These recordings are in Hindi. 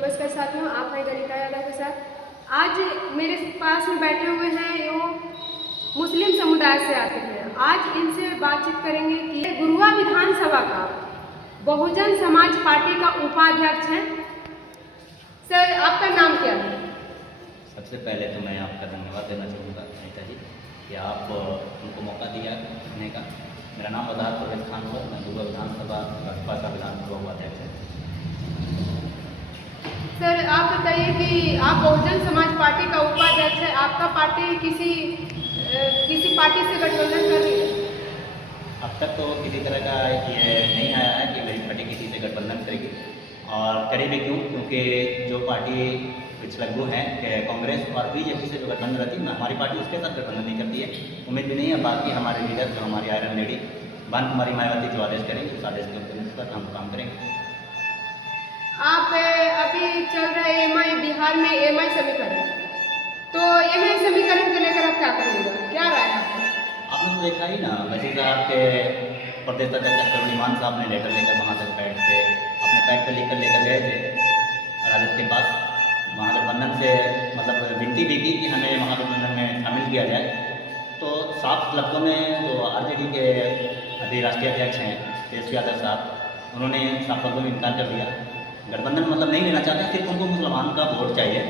नमस्कार साथियों, आप हैं गणिता यादव के साथ। आज मेरे पास में बैठे हुए हैं वो मुस्लिम समुदाय से आते हैं। आज इनसे बातचीत करेंगे कि गुरुआ विधानसभा का बहुजन समाज पार्टी का उपाध्यक्ष हैं। सर, आपका नाम क्या है? सबसे पहले तो मैं आपका धन्यवाद देना चाहूँगा नेता जी कि आप हमको मौका दिया कहने का। मेरा नाम वज़ाहत परवेज़ खान हुआ, मैं गुरुआ विधानसभा बसपा का विधानसभा उपाध्यक्ष है। सर, आप बताइए कि आप बहुजन समाज पार्टी का उपाध्यक्ष है। आपका पार्टी किसी पार्टी से गठबंधन कर रही है? अब तक तो किसी तरह का ये नहीं आया है कि मेरी पार्टी किसी से गठबंधन करेगी, और करे भी क्यों, क्योंकि जो पार्टी पिछलग्गू हैं कि कांग्रेस और बीजेपी से जो गठबंधन रहती है, हमारी पार्टी उसके साथ गठबंधन नहीं करती है। उम्मीद भी नहीं है। बाकी हमारे लीडर जो हमारी आयरन लेडी भानु कुमारी मायावती जो आदेश करेंगे उस आदेश के ऊपर हम काम करेंगे। आप अभी चल रहे एमआई बिहार में एमआई समीकरण, तो एमआई समीकरण को लेकर आप क्या करेंगे? क्या राय है आपका? आपने तो देखा ही ना, वैसे साहब के प्रदेश अध्यक्ष करुणीमान साहब ने लेटर लेकर वहाँ तक पैड पे अपने पैड पे लिखकर लेकर गए थे राजद के पास। महागठबंधन से मतलब विनती भी की कि हमें महागठबंधन में शामिल किया जाए। तो साफ लफ्ज़ों में जो आरजेडी के अभी राष्ट्रीय अध्यक्ष हैं तेजस्वी यादव साहब, उन्होंने साफ लफ्ज़ों में इनकार कर दिया। गठबंधन मतलब नहीं लेना चाहते, सिर्फ उनको मुसलमान का वोट चाहिए।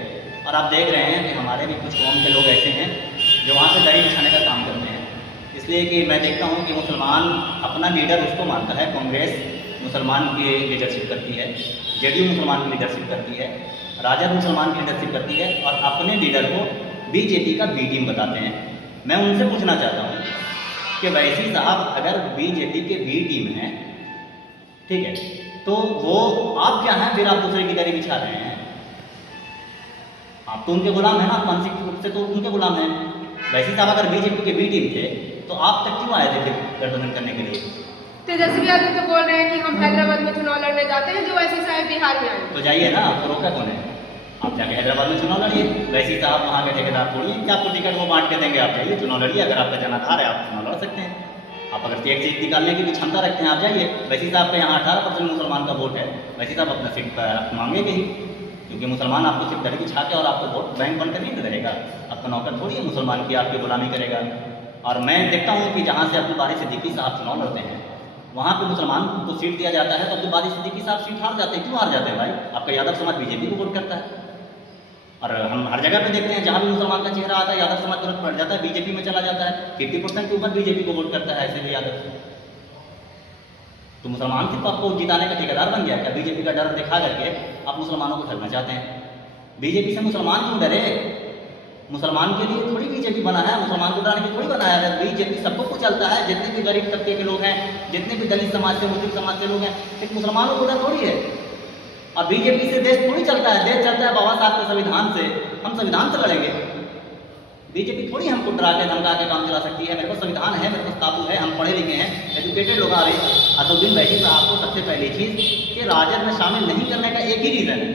और आप देख रहे हैं कि हमारे भी कुछ कौम के लोग ऐसे हैं जो वहाँ से दरी बिछाने का काम करते हैं। इसलिए कि मैं देखता हूँ कि मुसलमान अपना लीडर उसको मानता है। कांग्रेस मुसलमान की लीडरशिप करती है, जेडीयू मुसलमान की लीडरशिप करती है, राजद मुसलमान की लीडरशिप करती है, और अपने लीडर को बीजेपी का बी टीम बताते हैं। मैं उनसे पूछना चाहता हूँ कि वैसी साहब अगर बीजेपी के बी टीम हैं, ठीक है, तो वो आप क्या हैं? फिर आप दूसरे की दरी बिछा रहे हैं। आप तो उनके गुलाम हैं ना, मानसिक रूप से तो उनके गुलाम हैं। वैसे साहब अगर बीजेपी के बी टीम थे तो आप तक क्यों आए थे फिर गठबंधन करने के लिए? तेजस्वी यादव तो बोल रहे हैं कि हम हैदराबाद में चुनाव लड़ने जाते हैं, जो वैसे साहब बिहार में आए। तो जाइए ना, आपको रोका कौन है? आप जाके हैदराबाद में चुनाव लड़िए। वैसे साहब वहाँ के ठेकेदार थोड़ी कि आपको टिकट वो बांट के देंगे। आप जाइए चुनाव लड़िए। अगर आपका जनाधार है आप चुनाव लड़ सकते हैं। आप अगर एक सीट निकालने की भी क्षमता रखते हैं आप जाइए। वैसे साहब के यहाँ 18% मुसलमान का वोट है, वैसे साहब अपना सीट पर मांगेंगे ही, क्योंकि मुसलमान आपको सिर्फ दरी बिछा के और आपको वोट बैंक बनकर नहीं रहेगा। आपका नौकर थोड़ी है मुसलमान की आपकी गुलामी करेगा। और मैं देखता हूँ कि जहाँ से अब्दुल बारी सिद्दीकी साहब चुनाव लड़ते हैं वहाँ पे मुसलमान को सीट दिया जाता है तो अब्दुल बारी सिद्दीकी साहब सीट हार जाते हैं। क्यों हार जाते हैं भाई? आपका यादव समाज बीजेपी को वोट करता है, और हम हर जगह पे देखते हैं जहाँ भी मुसलमान का चेहरा आता है यादव समाज तुरंत पड़ जाता है, बीजेपी में चला जाता है। 50% के ऊपर बीजेपी को वोट करता है ऐसे भी यादव। तो मुसलमान सिर्फ आपको जिताने का ठेकेदार बन गया क्या? बीजेपी का डर दिखा करके आप मुसलमानों को ठगना चाहते हैं। बीजेपी से मुसलमान क्यों डरे? मुसलमान के लिए थोड़ी बीजेपी बना है, मुसलमान को डराने के थोड़ी बनाया है। बीजेपी सबको कुचलता है, जितने भी गरीब तबके के लोग हैं, जितने भी दलित समाज से मुस्लिम समाज के लोग हैं, सिर्फ मुसलमानों को डर थोड़ी है। और बीजेपी से देश थोड़ी चलता है। देश चलता है बाबा साहब के संविधान से। हम संविधान से लड़ेंगे। बीजेपी थोड़ी हमको डरा के धमका के काम चला सकती है। मेरे पास संविधान है, मेरे पास काबू है, हम पढ़े लिखे हैं, एजुकेटेड लोग आ रहे। असदुद्दीन वैसी साहब को सबसे पहली चीज़ कि राजद में शामिल नहीं करने का एक ही रीज़न है,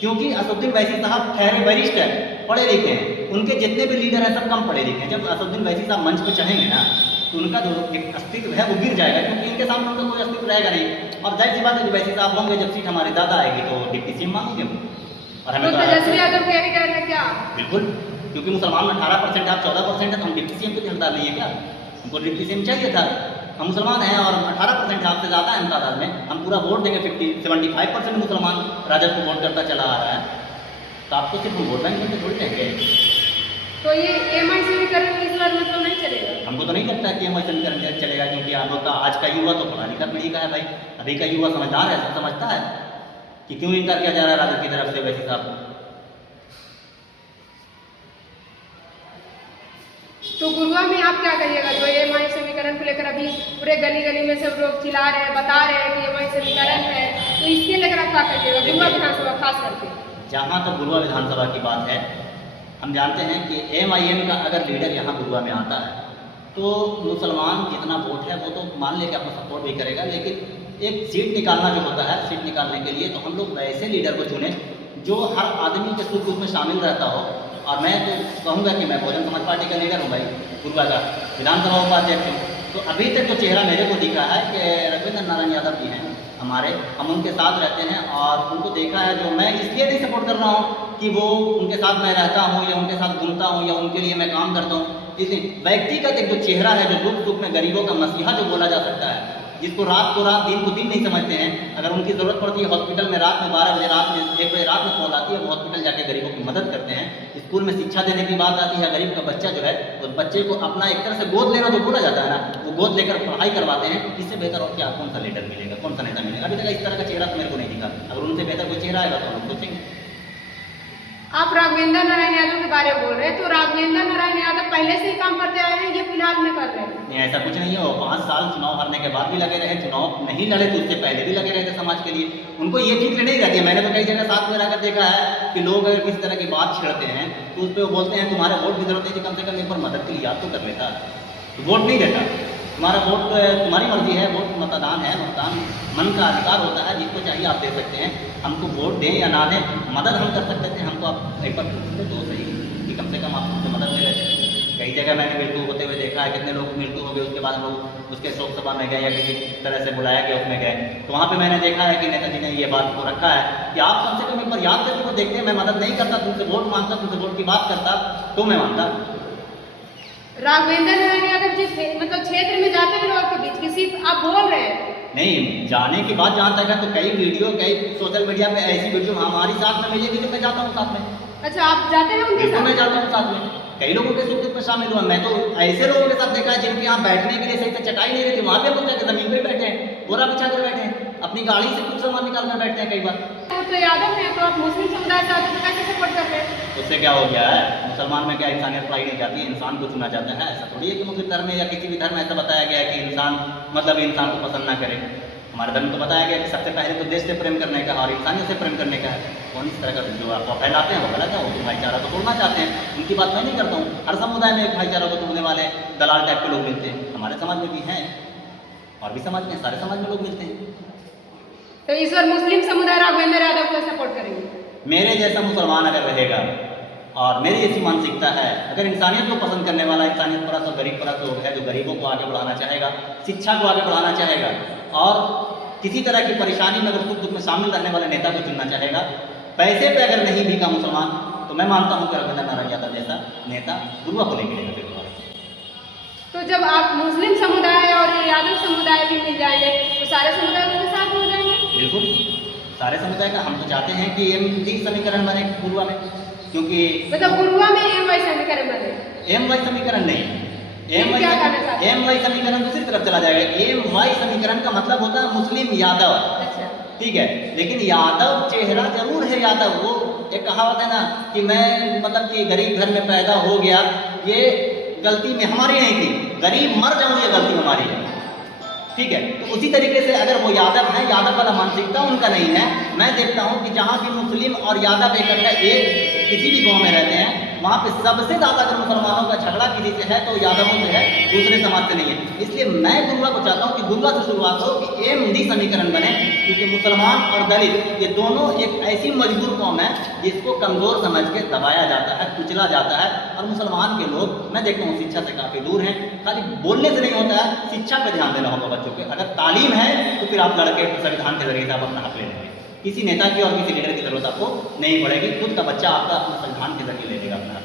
क्योंकि असदुद्दीन वैसी साहब ठहरे वरिष्ठ है, पढ़े लिखे हैं। उनके जितने भी लीडर हैं सब कम पढ़े लिखे हैं। जब असदुद्दीन वैसी साहब मंच पर चढ़ेंगे ना तो उनका जो एक अस्तित्व है वो गिर जाएगा, क्योंकि इनके सामने उनका कोई अस्तित्व रहेगा नहीं। और जाहिर सी बात है कि वैसी साहब होंगे, जब सीट हमारी ज़्यादा आएगी तो डिप्टी सीएम मांगेंगे। और हमें तो तेजस्वी यादव का यही डर है क्या? बिल्कुल, क्योंकि मुसलमान में 18% आप 14% है, तो हम डिप्टी सीएम को हकदार नहीं है क्या? हमको डिप्टी सीएम चाहिए था। हम मुसलमान हैं और 18% आपसे ज़्यादा है तादाद में, हम पूरा वोट देंगे। 75% मुसलमान राजद को वोट करता चला आ रहा है, तो आपको सिर्फ वोट बैंक में थोड़ी रहेंगे। तो ये एमआई समीकरण इस बार मतलब नहीं चलेगा? हमको तो नहीं लगता है कि एमआई समीकरण चलेगा, क्योंकि आप लोग का आज का युवा तो पढ़ा लिखा पीढ़ी का है भाई। अभी का युवा समझदार है, सब समझता है कि क्यों इनकार किया जा रहा है राजद की तरफ से वैसे साहब को। तो गुरुआ में आप क्या कहिएगा? जो एमआई समीकरण को लेकर अभी पूरे गली गली में सब लोग चिल्ला रहे हैं, बता रहे हैं कि एमआई समीकरण है, तो इसके लेकर आप क्या कहिएगा गुरुआ विधानसभा खास करके? जहाँ तक गुरुआ विधानसभा की बात है, हम जानते हैं कि एमआईएम का अगर लीडर यहाँ गुरुआ में आता है तो मुसलमान जितना वोट है वो तो मान लेके आपको सपोर्ट भी करेगा, लेकिन एक सीट निकालना जो होता है, सीट निकालने के लिए तो हम लोग वैसे लीडर को चुने जो हर आदमी के सुख दुख में शामिल रहता हो। और मैं तो कहूँगा कि मैं बहुजन समाज पार्टी का लीडर हूँ भाई, गुरुआ का विधानसभा उपाध्यक्ष हूँ। तो अभी तक जो चेहरा मेरे को दिखा है कि रघुवेंद्र नारायण यादव जी हैं, हमारे, हम उनके साथ रहते हैं और उनको देखा है। जो मैं इसलिए नहीं सपोर्ट कर रहा हूँ कि वो उनके साथ मैं रहता हूँ या उनके साथ घूमता हूँ या उनके लिए मैं काम करता हूँ, इसलिए व्यक्तिगत एक जो चेहरा है, जो दुख सुख में गरीबों का मसीहा जो बोला जा सकता है, जिसको रात को रात दिन को दिन नहीं समझते हैं। अगर उनकी ज़रूरत पड़ती है हॉस्पिटल में रात में 12 बजे, रात में 1 बजे रात में कॉल आती है, वो हॉस्पिटल जाके गरीबों की मदद करते हैं। स्कूल में शिक्षा देने की बात आती है, गरीब का बच्चा जो है उस बच्चे को अपना एक तरह से गोद लेना जो बोला जाता है ना, वो गोद लेकर पढ़ाई करवाते हैं। इससे बेहतर और क्या कौन सा लीडर मिलेगा, कौन सा नेता मिलेगा? अभी तक इस तरह का चेहरा तो मेरे को नहीं दिखा। अगर उनसे बेहतर कोई चेहरा आएगा तो हम सोचेंगे। आप राघवेंद्र नारायण यादव के बारे में बोल रहे हैं, तो राघवेंद्र नारायण यादव पहले से ही काम करते आए हैं, ये फिलहाल में कर रहे हैं? नहीं, ऐसा कुछ नहीं है। वो 5 साल चुनाव हारने के बाद भी लगे रहे, चुनाव नहीं लड़े तो उससे पहले भी लगे रहे थे समाज के लिए। उनको ये फिक्र नहीं रहती है। मैंने तो कई जगह साथ में रहकर देखा है कि लोग अगर किसी तरह की बात छेड़ते हैं तो उस पर वो बोलते हैं तुम्हारे वोट की जरूरत नहीं थी, कम से कम एक बार मदद के लिए याद तो कर लेता। तो वोट नहीं देता। तुम्हारा वोट तुम्हारी मर्जी है, वोट मतदान है, मतदान मन का अधिकार होता है, जिसको चाहिए आप दे सकते हैं। हमको वोट दें या ना दें, मदद हम कर सकते थे। हमको आप एक बार पूछते तो सही कि कम से कम आप हमसे मदद ले लेते। कई जगह मैंने मृत्यु होते हुए देखा है, कितने लोग मृत्यु हो गए, उसके बाद हम लोग उसके शोक सभा में गए या किसी तरह से बुलाया गया उसमें गए, तो वहाँ पे मैंने देखा है कि नेताजी ने ये बात को रखा है कि आप कम से कम एक बार याद करके वो देखते हैं। मैं मदद नहीं करता, तुमसे वोट मांगता, तुमसे वोट की बात करता तो मैं मानता। राघवेंद्र नारायण यादव जी मतलब क्षेत्र में जाते हैं लोगों के बीच, किसी आप बोल रहे हैं? नहीं, जाने की बात जहाँ तक है तो कई वीडियो, कई सोशल मीडिया पे ऐसी वीडियो हमारी साथ में मिलेगी तो मैं जाता हूँ साथ में। अच्छा, आप जाते हैं उनके साथ? मैं जाता हूँ साथ में। कई लोगों के सुख दुख में शामिल हुआ। मैं तो ऐसे लोगों के साथ देखा है जिनके यहाँ बैठने के लिए सही से चटाई नहीं रहती, वहाँ पे हम जाकर जमीन पे बैठे हैं, बोरा बिछा कर बैठे हैं, अपनी गाड़ी से कुछ सामान निकाल कर बैठते हैं कई बार। तो यादव है, तो आप मुस्लिम समुदाय से आते तो कैसे सपोर्ट कर रहे हैं? उससे क्या हो गया है? मुसलमान में क्या इंसानियत पाई नहीं जाती है? इंसान को चुना जाता है। ऐसा थोड़ी है कि मुस्लिम धर्म में या किसी भी धर्म में ऐसा बताया गया है कि इंसान मतलब इंसान को पसंद ना करे। हमारे धर्म तो बताया गया कि सबसे पहले तो देश से प्रेम करने का और इंसानियत से प्रेम करने का है। कौन इस तरह का जो आप फैलाते हैं वो गलत है। वो तो भाईचारा को तोड़ना चाहते हैं, उनकी बात मैं नहीं करता हूँ। हर समुदाय में एक भाईचारा को तोड़ने वाले दलाल टाइप के लोग मिलते हैं। हमारे समाज में भी हैं और भी समाज में, सारे समाज में लोग मिलते हैं। तो इस बार मुस्लिम समुदाय राघवेंद्र यादव को सपोर्ट करेंगे? मेरे जैसा मुसलमान अगर रहेगा और मेरी ऐसी मानसिकता है, अगर इंसानियत को पसंद करने वाला, इंसानियत परस्त और गरीब परस्त लोग है, जो गरीबों को आगे बढ़ाना चाहेगा, शिक्षा को आगे बढ़ाना चाहेगा और किसी तरह की परेशानी में अगर सुख दुख में शामिल रहने वाले नेता को चुनना चाहेगा, पैसे पे अगर नहीं बिका मुसलमान, तो मैं मानता हूँ कि राघवेंद्र नारायण यादव जैसा नेता गुरुआ को लेके लेगा। तो जब आप मुस्लिम समुदाय और यादव समुदाय भी मिल जाएंगे तो सारे समुदाय उनके साथ हो जाएंगे? बिल्कुल, सारे समुदाय का। हम तो चाहते हैं कि एम समीकरण बने गुरुआ में, क्योंकि मतलब गुरुआ में एम वाई समीकरण बने? एम वाई समीकरण नहीं, एम वाई समीकरण दूसरी तरफ चला जाएगा। एम वाई समीकरण का मतलब होता है मुस्लिम यादव। अच्छा, ठीक है, लेकिन यादव चेहरा जरूर है यादव। वो एक कहावत है ना कि मैं मतलब कि गरीब घर में पैदा हो गया, ये गलती में हमारी नहीं थी, गरीब मर जाऊं ये गलती हमारी है। ठीक है, तो उसी तरीके से अगर वो यादव है, यादव वाला मानसिकता उनका नहीं है। मैं देखता हूँ कि जहाँ भी मुस्लिम और यादव इकट्ठा एक किसी भी गांव में रहते हैं, वहाँ पे सबसे ज़्यादा अगर मुसलमानों का झगड़ा किसी से है तो यादवों से है, दूसरे समाज से नहीं है। इसलिए मैं गुरुआ को चाहता हूँ कि गुरुआ से शुरुआत हो कि एम डी समीकरण बने, क्योंकि मुसलमान और दलित ये दोनों एक ऐसी मजबूर कौम है जिसको कमज़ोर समझ के दबाया जाता है, कुचला जाता है। और मुसलमान के लोग मैं देखता हूँ शिक्षा से काफ़ी दूर हैं। खाली बोलने से नहीं होता है, शिक्षा पर ध्यान देना होगा बच्चों के। अगर तालीम है तो फिर आप लड़के संविधान के जरिए से आप अपना हक ले लेंगे। किसी नेता की और किसी लीडर की जरूरत आपको नहीं पड़ेगी, खुद का बच्चा आपका अपना संविधान के जरिए ले लेगा अपना।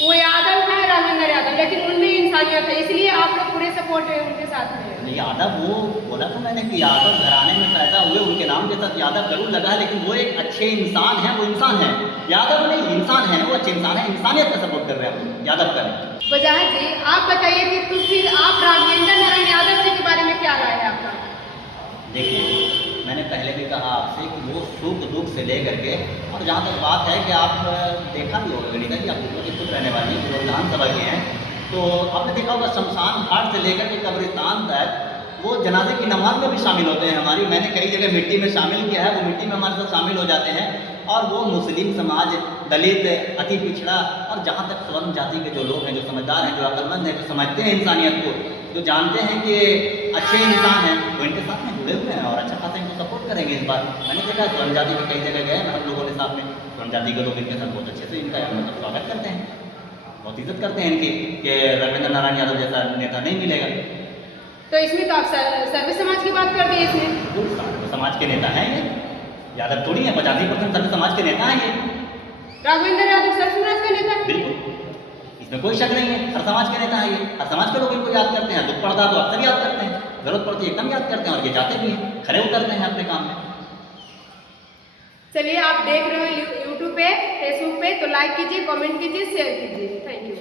वो यादव है राघवेंद्र यादव, लेकिन उनमें इंसानियत है, इसलिए आप लोग पूरे सपोर्ट है उनके साथ में। यादव वो बोला तो मैंने कि यादव घराने में पैदा हुए, उनके नाम के साथ यादव जरूर लगा है, लेकिन वो एक अच्छे इंसान है। वो इंसान है, यादव नहीं इंसान है, वो अच्छे इंसान है। इंसानियत का सपोर्ट कर रहे हैं आप यादव का नहीं। वजाहत जी, आप बताइए कि तो फिर आप राघवेंद्र नारायण यादव जी के बारे में क्या राय है आपका? देखिए, मैंने पहले भी कहा आपसे कि वो सुख दुख से लेकर के, और जहाँ तक बात है कि आप देखा भी होगा गणिता जी, आप गुरुआ की खुद रहने वाली हैं, विधानसभा के हैं, तो आपने देखा होगा शमशान घाट से लेकर के कब्रिस्तान तक वो जनाजे की नमाज में भी शामिल होते हैं हमारी। मैंने कई जगह मिट्टी में शामिल किया है, वो मिट्टी में हमारे साथ शामिल हो जाते हैं। और वो मुस्लिम समाज, दलित, अति पिछड़ा और जहाँ तक स्वर्ण जाति के जो लोग हैं, जो समझदार हैं, जो अक्लमंद हैं, जो समझते हैं इंसानियत को, जो जानते हैं कि अच्छे इंसान हैं, वो इनके साथ में जुड़े हुए हैं और अच्छा खासा इनको सपोर्ट करेंगे इस बार। मैंने देखा स्वर्ण जाति के कई जगह गए हम लोगों ने साथ में, स्वर्ण जाति के लोग इनके साथ बहुत अच्छे से इनका मतलब स्वागत करते हैं, बहुत इज्जत करते हैं इनकी, कि राघवेंद्र नारायण यादव जैसा नेता नहीं मिलेगा। तो इसमें तो आप सर्व समाज की बात कर दिए इसमें। बिल्कुल, सर्व समाज के नेता हैं ये, यादव थोड़ी है, 85% सर्व समाज के नेता हैं ये। राघवेंद्र यादव सर्व समाज का नेता है। बिल्कुल, इसमें कोई शक नहीं है, हर समाज के नेता है ये, हर समाज के लोग इनको याद करते हैं, दुख पड़ता तो अक्सर याद करते हैं, जरूरत पड़ती है एकदम याद करते हैं, और ये जाते भी हैं, खड़े उतरते हैं अपने काम में। चलिए, आप देख रहे हो यूट्यूब पे, फेसबुक पे, तो लाइक कीजिए, कमेंट कीजिए, शेयर कीजिए। Thank you.